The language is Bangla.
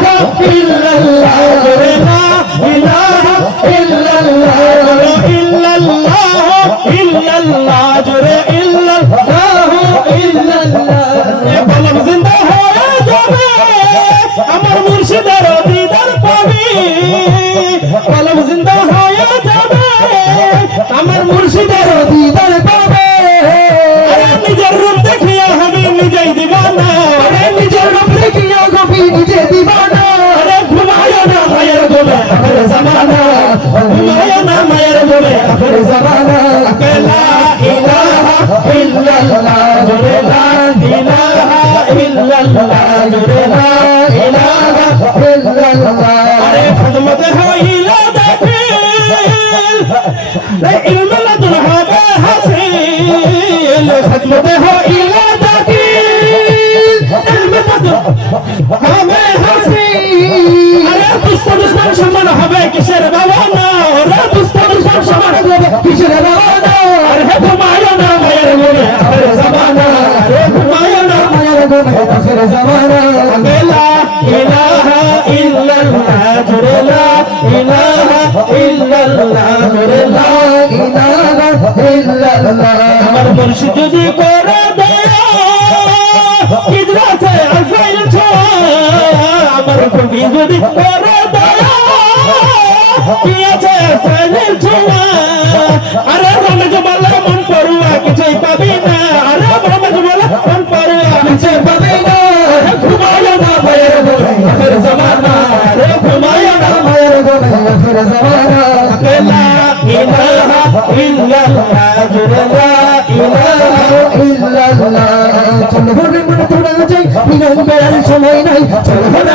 ইলাহা ইল্লাল্লাহ জোরে লা ইলাহা ইল্লাল্লাহ ইল্লাল্লাহ ইল্লাল্লাহ জোরে ইল্লাল্লাহ ইল্লাল্লাহ এ কলম জিন্দা হয়ে যাবে আমার মুর্শিদের দিদার পাবি কলম জিন্দা হয়ে যাবে আমার মুর্শিদের দিদার পাবে নিজের রূপ দেখিয়া আমি নিজেই দিবানা নিজের রূপ দেখিয়া কবি নিজে দিবানা ঘুমায় না মায়ের বলে আখের জামানা ঘুমায় না মায়ের বলে আখের জামানা লা ইলাহা ইল্লাল্লাহ জোরে লা ইলাহা ইল্লাল্লাহ জোরে লা ইলাহা ইল্লাল্লাহ আরে খিদমত হইলা দাখিল ইলম লাদুন হবে হাসিল খিদমত হইলা দাখিল ইলম লাদুন হবে হাসিল আরে দুশ্মন সমান হবে কিসের বাবানা আরে দুশ্মন সমান হবে কিসের বাবানা আরে ঘুমায় না মায়ের বলে আখের জামানা আরে ঘুমায় না মায়ের বলে আখের জামানা লা ইলাহা ইল্লাল্লাহ জোরে লা ইলাহা ইল্লাল্লাহ জোরে লা ইলাহা ইল্লাল্লাহ আমার মুর্শিদ যদি করে দয়া কিদরাতে আলফাইল ছোয়া আমার কবি যদি করে দয়া কি আছে আলফাইল ছোয়া আরে রমেশ বলে মন পড়ুয়া কিছুই পাবি না আরে রমেশ বলে মন পড়ুয়া কিছুই পাবি না ঘুমায় না মায়ের বলে আখের জামানা রে ঘুমায় না মায়ের বলে আখের জামানা লা ইলাহা ইল্লাল্লাহ জোরে লা ইলাহা ইল্লাল্লাহ চলো রে মন তোরা যাই বিনা বেড়ার সময় নাই চলো রে